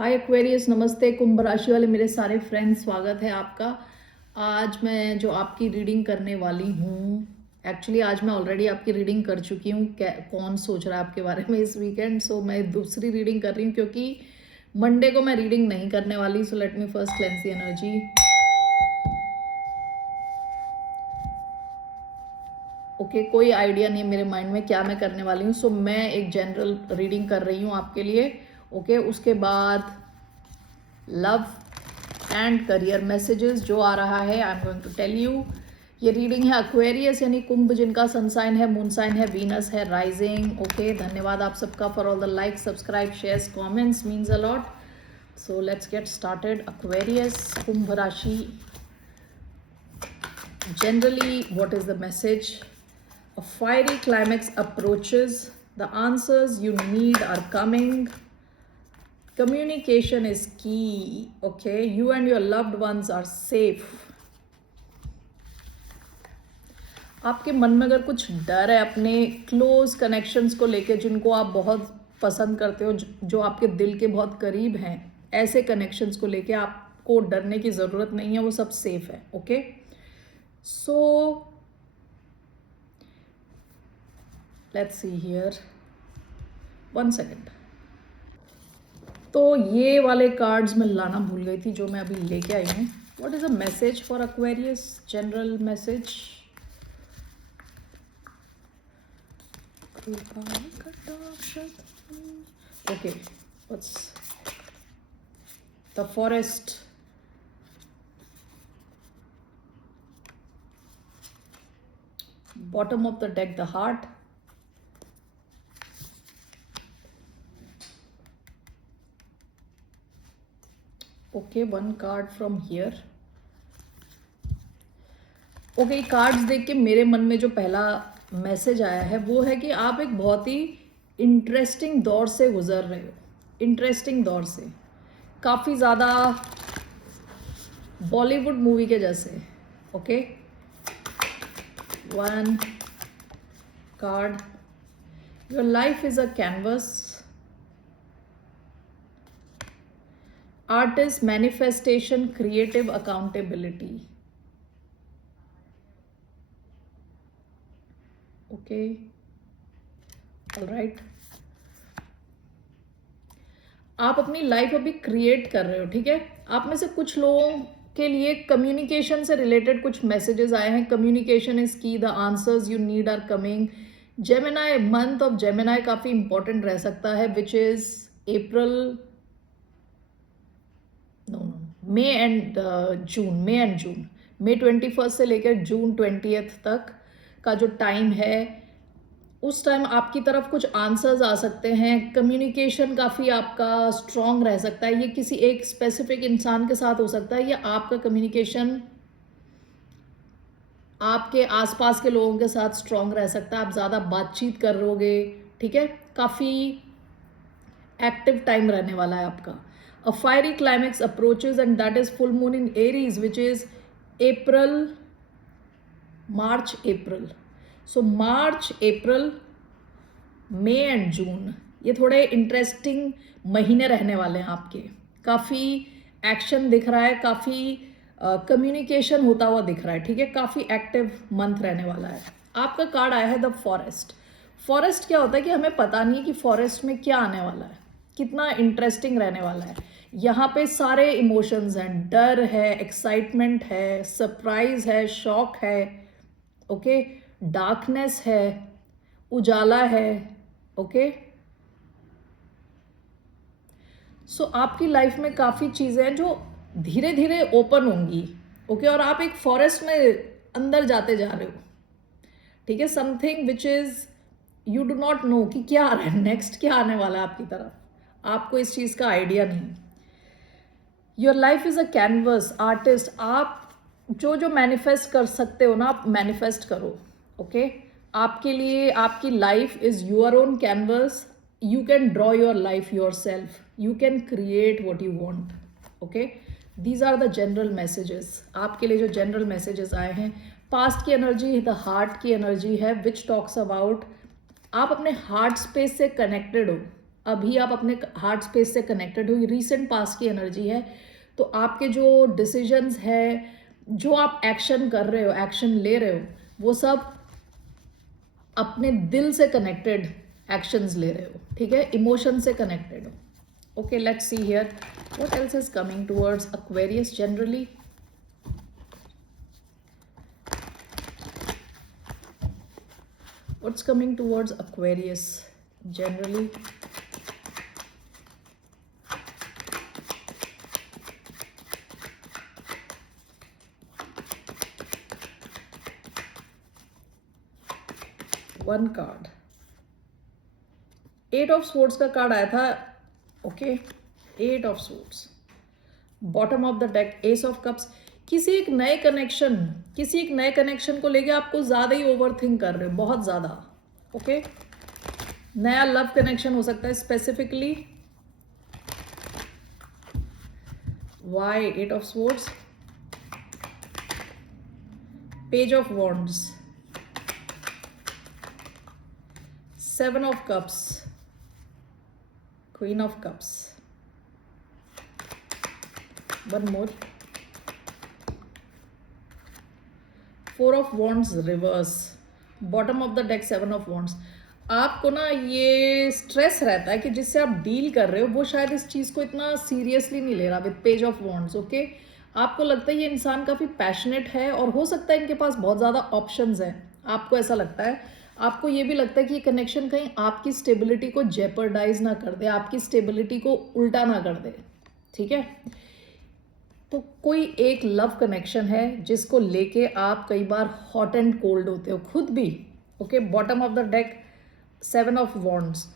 हाय Aquarius, नमस्ते कुंभ राशि वाले मेरे सारे फ्रेंड्स, स्वागत है आपका। आज मैं जो आपकी रीडिंग करने वाली हूँ, एक्चुअली आज मैं ऑलरेडी आपकी रीडिंग कर चुकी हूँ। कौन सोच रहा है आपके बारे में इस वीकेंड। सो मैं दूसरी रीडिंग कर रही हूँ क्योंकि मंडे को मैं रीडिंग नहीं करने वाली। So let me first cleanse the energy. Okay, कोई आइडिया नहीं है मेरे माइंड में क्या मैं करने वाली हूँ। सो मैं एक जनरल रीडिंग कर रही हूँ आपके लिए। ओके, उसके बाद लव एंड करियर मैसेजेस जो आ रहा है, I am going to tell you. ये रीडिंग है एक्वेरियस यानी कुंभ, जिनका सन साइन है, मून साइन है, वीनस है, राइजिंग। ओके, धन्यवाद आप सबका for all the like, subscribe, shares, comments, means a lot. So let's get started. Aquarius, Kumbh राशि, generally what is the message? A fiery climax approaches, the answers you need are coming. Communication is key. Okay, you and your loved ones are safe. आपके मन में अगर कुछ डर है अपने close connections को लेके, जिनको आप बहुत पसंद करते हो, जो आपके दिल के बहुत करीब हैं, ऐसे कनेक्शंस को लेके आपको डरने की ज़रूरत नहीं है, वो सब सेफ है। Okay, so let's see here, 1 second. तो ये वाले कार्ड्स मैं लाना भूल गई थी जो मैं अभी लेके आई हूँ। What is a message for Aquarius, general message. Okay, what's the forest, bottom of the deck the heart, okay, one card from here. Okay, cards देख के मेरे मन में जो पहला मैसेज आया है वो है कि आप एक बहुत ही इंटरेस्टिंग दौर से गुजर रहे हो। इंटरेस्टिंग दौर से, काफ़ी ज़्यादा बॉलीवुड मूवी के जैसे। Okay, one card, your life is a canvas, artist, manifestation, creative, accountability. Okay, alright, आप अपनी लाइफ अभी क्रिएट कर रहे हो। ठीक है, आप में से कुछ लोगों के लिए कम्युनिकेशन से रिलेटेड कुछ मैसेजेस आए हैं। Communication is key, the answers you need are coming. Gemini, month of Gemini काफी इंपॉर्टेंट रह सकता है, विच is April, may and June. मे 21 से लेकर जून 20 तक का जो टाइम है, उस टाइम आपकी तरफ कुछ आंसर्स आ सकते हैं। कम्युनिकेशन काफ़ी आपका स्ट्रॉन्ग रह सकता है। ये किसी एक स्पेसिफिक इंसान के साथ हो सकता है, या आपका कम्युनिकेशन आपके आसपास के लोगों के साथ स्ट्रॉन्ग रह सकता है। आप ज़्यादा बातचीत करोगे। ठीक है, काफ़ी एक्टिव टाइम रहने वाला है आपका। A fiery climax approaches and that is full moon in Aries, which is April, March, April. So March, April, May and June, ये थोड़े इंटरेस्टिंग महीने रहने वाले हैं आपके। काफ़ी एक्शन दिख रहा है, काफ़ी कम्युनिकेशन होता हुआ दिख रहा है। ठीक है, काफ़ी एक्टिव मंथ रहने वाला है। आपका कार्ड आया है द फॉरेस्ट। फॉरेस्ट क्या होता है कि हमें पता नहीं है कि फॉरेस्ट में क्या आने वाला है, कितना इंटरेस्टिंग रहने वाला है। यहाँ पे सारे इमोशंस हैं, डर है, एक्साइटमेंट है, सरप्राइज है, शॉक है, ओके, डार्कनेस है, उजाला है। ओके, सो आपकी लाइफ में काफ़ी चीज़ें हैं जो धीरे धीरे ओपन होंगी। ओके, और आप एक फॉरेस्ट में अंदर जाते जा रहे हो। ठीक है, something which is you do not know कि क्या आ रहा है नेक्स्ट, क्या आने वाला है आपकी तरफ, आपको इस चीज़ का आइडिया नहीं। Your life is a canvas, artist, आप जो जो मैनिफेस्ट कर सकते हो ना, आप मैनिफेस्ट करो। ओके, आपके लिए आपकी life is your own canvas. You can draw your life yourself, you can create what you want. Okay, these are the general messages आपके लिए, जो जनरल मैसेजेस आए हैं। पास्ट की एनर्जी, द हार्ट की एनर्जी है, which talks about आप अपने हार्ट स्पेस से कनेक्टेड हो। अभी आप अपने हार्ट स्पेस से कनेक्टेड हो, ये रीसेंट पास्ट की एनर्जी है। तो आपके जो डिसीजंस है, जो आप एक्शन कर रहे हो, एक्शन ले रहे हो, वो सब अपने दिल से कनेक्टेड एक्शंस ले रहे हो, ठीक है, इमोशन से कनेक्टेड हो। Okay, let's see here what else is coming towards Aquarius generally. What's coming towards Aquarius generally? One card. 8 of Swords का कार्ड आया था। Okay, 8 of Swords, bottom of the deck S of cups. किसी एक नए connection को लेके आपको ज्यादा ही ओवर थिंक कर रहे हो, बहुत ज्यादा। ओके, नया लव कनेक्शन हो सकता है specifically. Why 8 of swords, page of wands, 7 of cups, queen of cups, one more, 4 of wands reverse, bottom of the deck 7 of wands. आपको ना ये स्ट्रेस रहता है कि जिससे आप डील कर रहे हो वो शायद इस चीज़ को इतना सीरियसली नहीं ले रहा with page of wands. Okay, आपको लगता है ये इंसान काफ़ी पैशनेट है और हो सकता है इनके पास बहुत ज़्यादा ऑप्शंस हैं, आपको ऐसा लगता है। आपको ये भी लगता है कि ये कनेक्शन कहीं आपकी स्टेबिलिटी को जेपर्डाइज ना कर दे, आपकी स्टेबिलिटी को उल्टा ना कर दे, ठीक है। तो कोई एक लव कनेक्शन है जिसको लेके आप कई बार हॉट एंड कोल्ड होते हो खुद भी। Okay, bottom of the deck 7 of wands.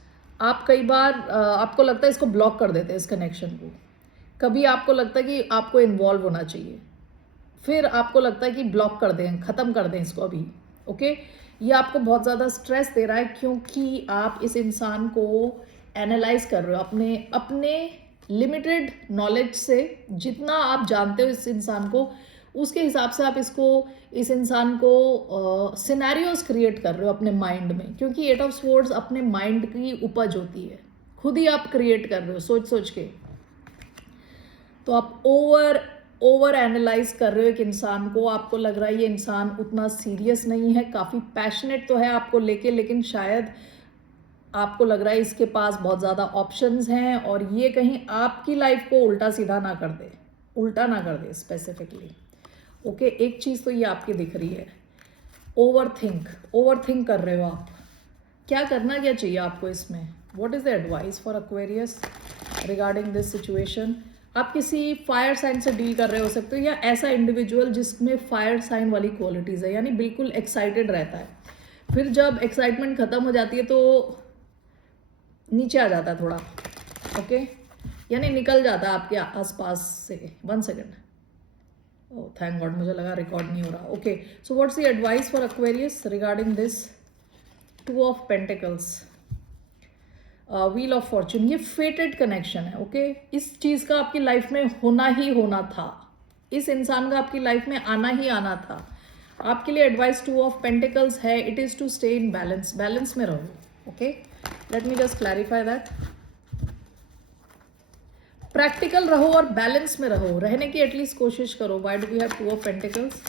आप कई बार आपको लगता है इसको ब्लॉक कर देते हैं, इस कनेक्शन को। कभी आपको लगता है कि आपको इन्वॉल्व होना चाहिए, फिर आपको लगता है कि ब्लॉक कर दें, ख़त्म कर दें इसको अभी। ओके, ये आपको बहुत ज़्यादा स्ट्रेस दे रहा है क्योंकि आप इस इंसान को एनालाइज कर रहे हो अपने लिमिटेड नॉलेज से। जितना आप जानते हो इस इंसान को, उसके हिसाब से आप इस इंसान को सिनेरियोज क्रिएट कर रहे हो अपने माइंड में, क्योंकि 8 ऑफ स्वॉर्ड्स अपने माइंड की उपज होती है, खुद ही आप क्रिएट कर रहे हो सोच सोच के। तो आप ओवर एनालाइज कर रहे हो एक इंसान को। आपको लग रहा है ये इंसान उतना सीरियस नहीं है, काफ़ी पैशनेट तो है आपको लेके, लेकिन शायद आपको लग रहा है इसके पास बहुत ज़्यादा ऑप्शंस हैं और ये कहीं आपकी लाइफ को उल्टा ना कर दे स्पेसिफिकली। ओके, एक चीज़ तो ये आपकी दिख रही है, ओवर थिंक कर रहे हो आप। क्या चाहिए आपको इसमें? What is the advice for Aquarius regarding this situation? आप किसी फायर साइन से डील कर रहे हो सकते हो, या ऐसा इंडिविजुअल जिसमें फायर साइन वाली क्वालिटीज़ है, यानी बिल्कुल एक्साइटेड रहता है, फिर जब एक्साइटमेंट ख़त्म हो जाती है तो नीचे आ जाता है थोड़ा। ओके, यानी निकल जाता है आपके आसपास से। 1 सेकेंड, ओह थैंक गॉड, मुझे लगा रिकॉर्ड नहीं हो रहा। Okay, so what's the advice for Aquarius regarding this? 2 of pentacles, wheel of Fortune. ये फेटेड कनेक्शन है। ओके, इस चीज़ का आपकी लाइफ में होना ही होना था, इस इंसान का आपकी लाइफ में आना ही आना था। आपके लिए एडवाइस 2 ऑफ पेंटिकल्स है, it is to stay in balance में रहो। Okay, let me just clarify that. Practical रहो और बैलेंस में रहो, रहने की एटलीस्ट कोशिश करो। Why do we have 2 of pentacles?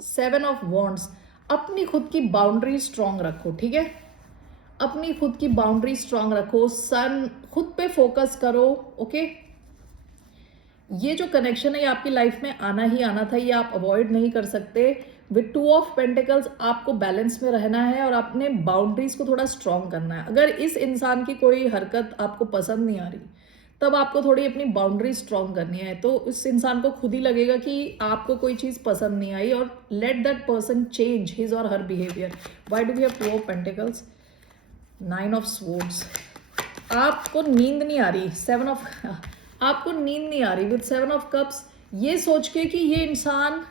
7 of wands. अपनी खुद की बाउंड्री स्ट्रांग रखो, ठीक है, अपनी खुद की बाउंड्री स्ट्रांग रखो, खुद पे फोकस करो। ओके, ये जो कनेक्शन है ये आपकी लाइफ में आना ही आना था, ये आप अवॉइड नहीं कर सकते। विद 2 ऑफ पेंटिकल्स आपको बैलेंस में रहना है और अपने बाउंड्रीज को थोड़ा स्ट्रांग करना है। अगर इस इंसान की कोई हरकत आपको पसंद नहीं आ रही, तब आपको थोड़ी अपनी बाउंड्री स्ट्रांग करनी है। तो उस इंसान को खुद ही लगेगा कि आपको कोई चीज़ पसंद नहीं आई, और let that person change his or her behaviour. Why do we have 2 of pentacles? 9 of swords. आपको नींद नहीं आ रही, आपको नींद नहीं आ रही विद 7 ऑफ कप्स, ये सोच के कि ये इंसान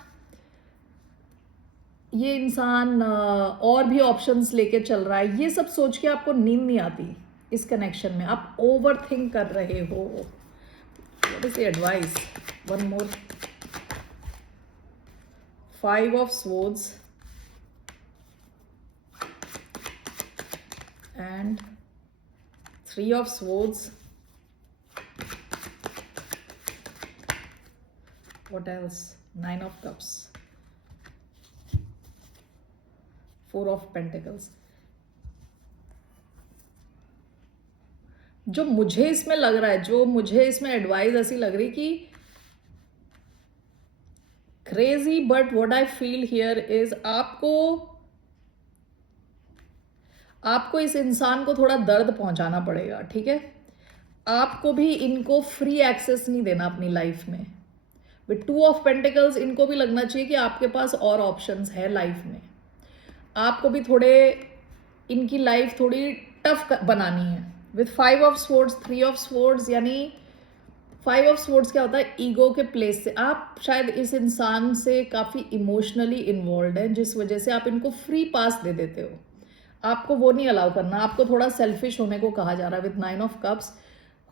और भी ऑप्शंस लेके चल रहा है, ये सब सोच के आपको नींद नहीं आती इस कनेक्शन में, आप ओवर थिंक कर रहे हो। What is the advice? 1 more, 5 of swords and 3 of swords. What else? 9 of cups. 4 of pentacles. जो मुझे इसमें लग रहा है, जो मुझे इसमें एडवाइस ऐसी लग रही कि crazy, but what I feel here is आपको इस इंसान को थोड़ा दर्द पहुंचाना पड़ेगा, ठीक है? आपको भी इनको फ्री एक्सेस नहीं देना अपनी लाइफ में। विद 2 ऑफ पेंटिकल्स इनको भी लगना चाहिए कि आपके पास और ऑप्शंस है लाइफ में। आपको भी थोड़े इनकी लाइफ थोड़ी टफ बनानी है। With 5 of swords, 3 of swords, यानी 5 ऑफ स्वॉर्ड्स क्या होता है? ईगो के प्लेस से आप शायद इस इंसान से काफ़ी इमोशनली इन्वॉल्व हैं, जिस वजह से आप इनको फ्री पास दे देते हो। आपको वो नहीं अलाउ करना, आपको थोड़ा सेल्फिश होने को कहा जा रहा है। विद 9 ऑफ कप्स,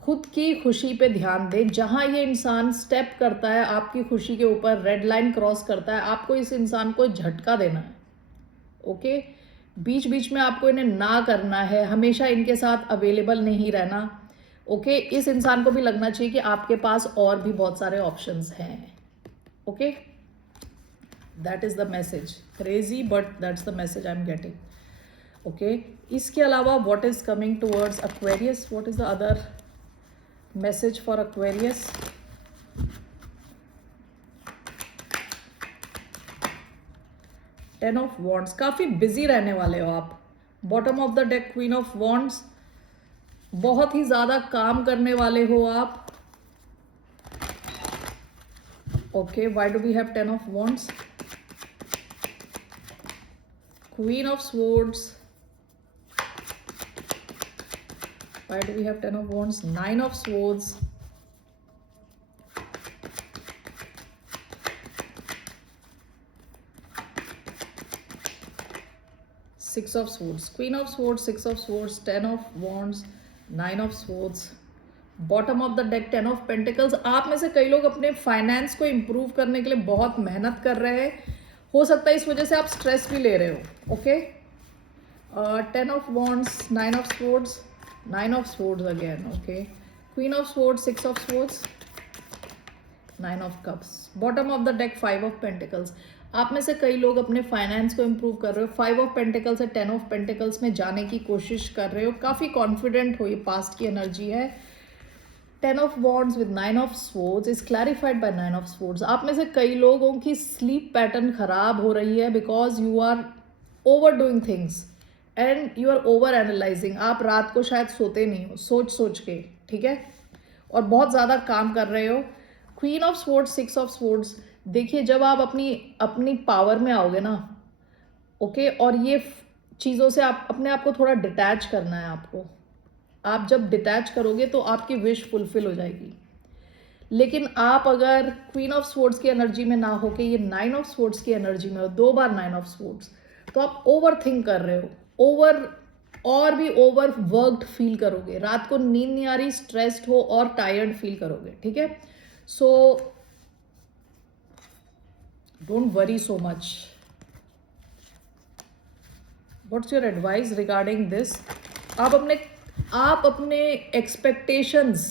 खुद की खुशी पे ध्यान दें। जहां ये इंसान स्टेप करता है आपकी खुशी के ऊपर, रेड लाइन क्रॉस करता है, आपको इस इंसान को झटका देना है। ओके, बीच बीच में आपको इन्हें ना करना है, हमेशा इनके साथ अवेलेबल नहीं रहना। ओके, इस इंसान को भी लगना चाहिए कि आपके पास और भी बहुत सारे ऑप्शंस हैं। Okay, that is the message. Crazy, but that's the message I am getting. Okay, इसके अलावा what is coming towards Aquarius? What is the other message for Aquarius? Ten of wands, काफी बिजी रहने वाले हो आप। Bottom of the deck, queen of wands, बहुत ही ज्यादा काम करने वाले हो आप। Okay, why do we have 10 of wands? Queen of swords, why do we have 10 of wands? 9 of swords, 6 of swords, queen of swords, 6 of swords, 10 of wands, 9 of swords, bottom of the deck 10 of pentacles. आप में से कई लोग अपने finance को improve करने के लिए बहुत मेहनत कर रहे हैं। हो सकता है इस वजह से आप स्ट्रेस भी ले रहे हो। Okay, 10 of wands, 9 of swords, 9 of swords again. Okay, queen of swords, 6 of swords, 9 of cups, bottom of the deck 5 of pentacles। आप में से कई लोग अपने फाइनेंस को इम्प्रूव कर रहे हो। 5 ऑफ पेंटिकल्स से 10 ऑफ पेंटिकल्स में जाने की कोशिश कर रहे हो, काफ़ी कॉन्फिडेंट हो, ये पास्ट की एनर्जी है। 10 of wands with 9 of swords is clarified by 9 of swords. आप में से कई लोगों की स्लीप पैटर्न खराब हो रही है because you are overdoing things and you are overanalysing. आप रात को शायद सोते नहीं हो सोच के, ठीक है, और बहुत ज़्यादा काम कर रहे हो। Queen of swords, 6 of swords, देखिए जब आप अपनी पावर में आओगे ना, ओके, और ये चीज़ों से आप अपने आप को थोड़ा डिटैच करना है आपको। आप जब डिटैच करोगे तो आपकी विश फुलफिल हो जाएगी। लेकिन आप अगर क्वीन ऑफ स्वॉर्ड्स की एनर्जी में ना हो के ये 9 ऑफ स्वॉर्ड्स की एनर्जी में हो, 2 बार 9 ऑफ स्वॉर्ड्स, तो आप ओवर थिंक कर रहे हो, और भी ओवर वर्कड फील करोगे। रात को नींद नहीं आ रही, स्ट्रेस्ड हो और टायर्ड फील करोगे, ठीक है? So don't worry so much. What's your advice regarding this? आप अपने एक्सपेक्टेशंस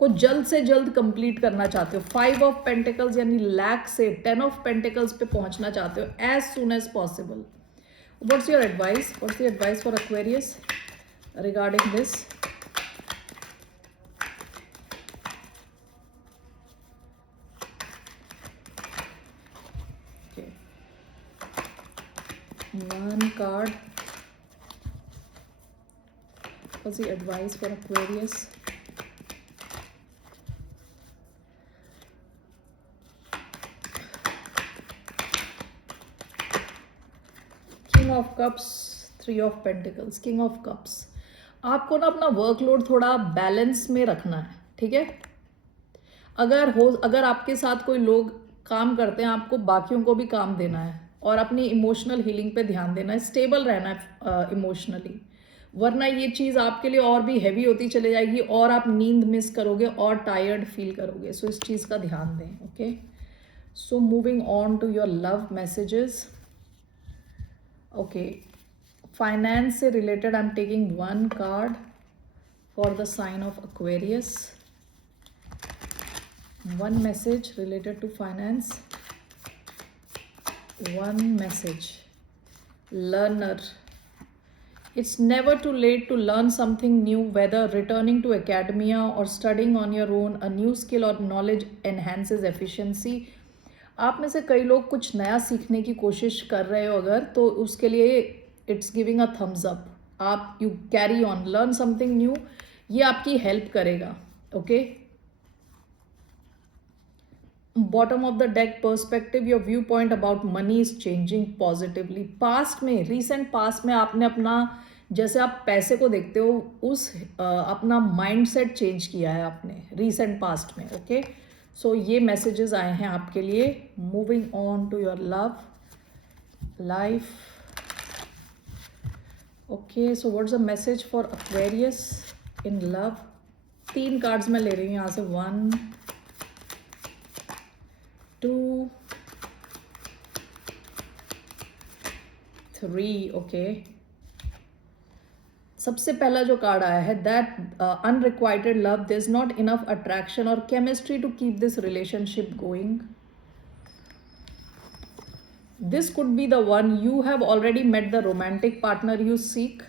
को जल्द से जल्द कंप्लीट करना चाहते हो। 5 ऑफ पेंटिकल्स यानी लैक से 10 ऑफ पेंटिकल्स पे पहुंचना चाहते हो as soon as possible. What's your advice? What's the advice for Aquarius regarding this? Okay. One card. What's the advice for Aquarius? King of cups, 3 of pentacles, king of cups. आपको ना अपना workload थोड़ा balance में रखना है, ठीक है? अगर आपके साथ कोई लोग काम करते हैं, आपको बाकियों को भी काम देना है और अपनी इमोशनल हीलिंग पे ध्यान देना है, स्टेबल रहना है इमोशनली, वरना ये चीज़ आपके लिए और भी हैवी होती चली जाएगी और आप नींद मिस करोगे और टायर्ड फील करोगे। सो इस चीज़ का ध्यान दें। Okay, so moving on to your love messages. Okay, finance से related I am taking 1 card for the sign of Aquarius. One message related to finance. One message. Learner. It's never too late to learn something new, whether returning to academia or studying on your own. A new skill or knowledge enhances efficiency. आप में से कई लोग कुछ नया सीखने की कोशिश कर रहे हो अगर, तो उसके लिए it's giving a thumbs up. आप you carry on, learn something new, ये आपकी हेल्प करेगा. Okay. Bottom of the deck perspective, your view point about money is changing positively. Past में, रीसेंट पास्ट में आपने अपना, जैसे आप पैसे को देखते हो, उस अपना माइंडसेट चेंज किया है आपने रीसेंट पास्ट में. ओके. सो ये मैसेजेस आए हैं आपके लिए. Moving on to your love life. Okay. So what's the message for Aquarius in love. 3 cards मैं ले रही हूँ यहाँ से. 1 2 3. ओके. सबसे पहला जो कार्ड आया है, that unrequited love, there is not enough attraction और chemistry to keep this relationship going. This could be the one. You have already met the romantic partner you seek.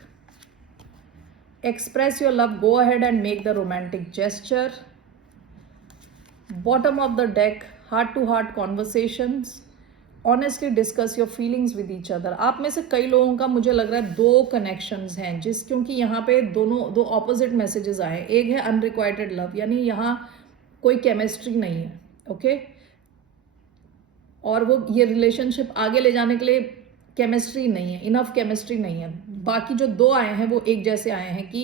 Express your love. Go ahead and make the romantic gesture. Bottom of the deck, heart-to-heart conversations. Honestly discuss your feelings with each other. आप में से कई लोगों का मुझे लग रहा है 2 कनेक्शंस हैं, क्योंकि यहाँ पे दो ऑपोजिट मैसेजेस आए. एक है अनरिक्वाइटेड लव, यानी यहाँ कोई केमिस्ट्री नहीं है. ओके. और वो ये रिलेशनशिप आगे ले जाने के लिए केमिस्ट्री नहीं है, इनफ केमिस्ट्री नहीं है. बाकी जो 2 आए हैं वो एक जैसे आए हैं कि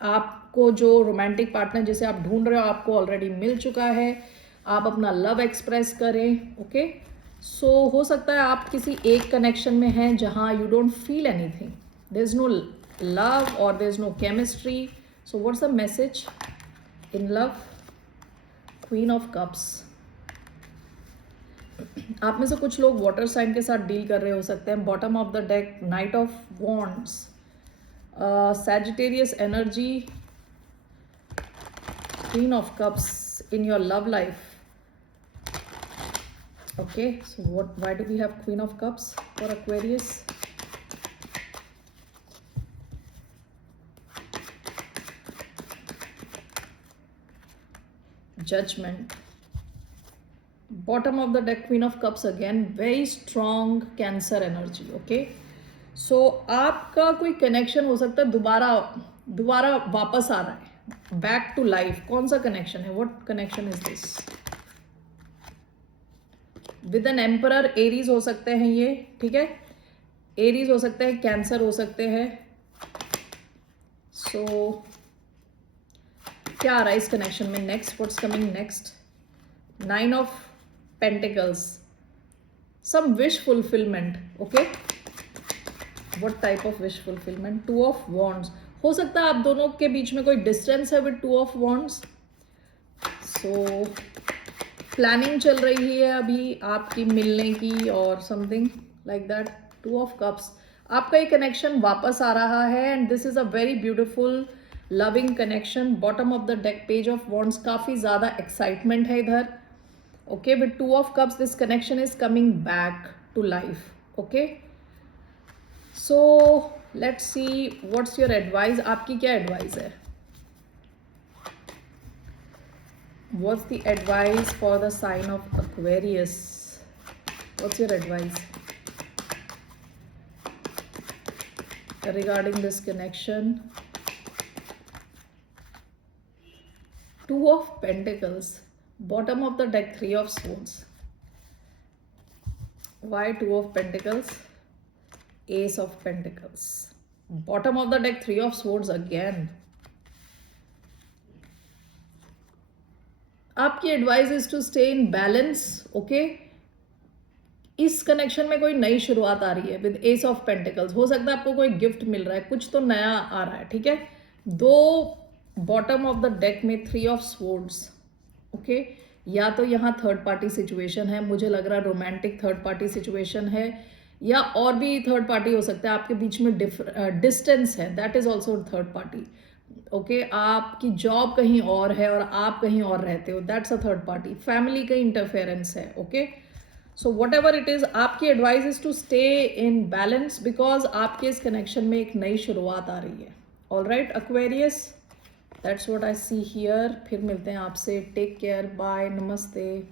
आपको जो रोमांटिक पार्टनर जिसे आप ढूंढ रहे हो आपको ऑलरेडी मिल चुका है. आप अपना लव एक्सप्रेस करें. ओके. सो हो सकता है आप किसी एक कनेक्शन में हैं जहां you don't feel anything, there is no love और there is no chemistry. So what's the message in love. Queen of cups. आप में से कुछ लोग वाटर साइन के साथ डील कर रहे हो सकते हैं. Bottom of the deck, night of wands. Sagittarius energy. Queen of cups in your love life. Okay, so why do we have Queen of Cups for Aquarius? Judgment. Bottom of the deck, Queen of Cups again. Very strong Cancer energy. Okay, so आपका कोई connection हो सकता है दोबारा वापस आ रहा है. Back to life. कौन सा कनेक्शन है? What connection is this? With an emperor. Aries हो सकते हैं ये. ठीक है, एरीज हो सकते हैं, कैंसर हो सकते हैं. सो क्या आ रहा है इस कनेक्शन में next? What's coming next? 9 of pentacles. Some wish fulfilment. Okay. What type of wish fulfilment? 2 of wands. हो सकता है आप दोनों के बीच में कोई डिस्टेंस है with 2 of wands. So planning चल रही है अभी आपकी मिलने की और something like that. 2 of cups. आपका ये कनेक्शन वापस आ रहा है and this is a very beautiful loving connection. Bottom of the deck, page of wands. काफी ज्यादा एक्साइटमेंट है इधर. Okay. With 2 of cups this connection is coming back to life. Okay. So let's see what's your advice. आपकी क्या advice है? What's the advice for the sign of Aquarius? What's your advice regarding this connection? 2 of Pentacles. Bottom of the deck, 3 of Swords. Why 2 of Pentacles? Ace of Pentacles. Bottom of the deck, 3 of Swords again. आपकी advice is to stay in balance. Okay. इस connection में कोई नई शुरुआत आ रही है with S of pentacles. हो सकता है आपको कोई गिफ्ट मिल रहा है, कुछ तो नया आ रहा है. ठीक है. 2 बॉटम ऑफ द डेक में 3 ऑफ स्वॉर्ड्स. ओके. या तो यहाँ थर्ड पार्टी सिचुएशन है, मुझे लग रहा है रोमांटिक थर्ड पार्टी सिचुएशन है, या और भी थर्ड पार्टी हो सकता है. आपके बीच में डिस्टेंस है, that is also third party. Okay आपकी जॉब कहीं और है और आप कहीं और रहते हो, that's a third party. Family का इंटरफेरेंस है. Okay so whatever it is, आपकी advice is to stay in balance because आपके इस कनेक्शन में एक नई शुरुआत आ रही है. All right Aquarius, that's what I see here. फिर मिलते हैं आपसे. टेक केयर, बाय, नमस्ते.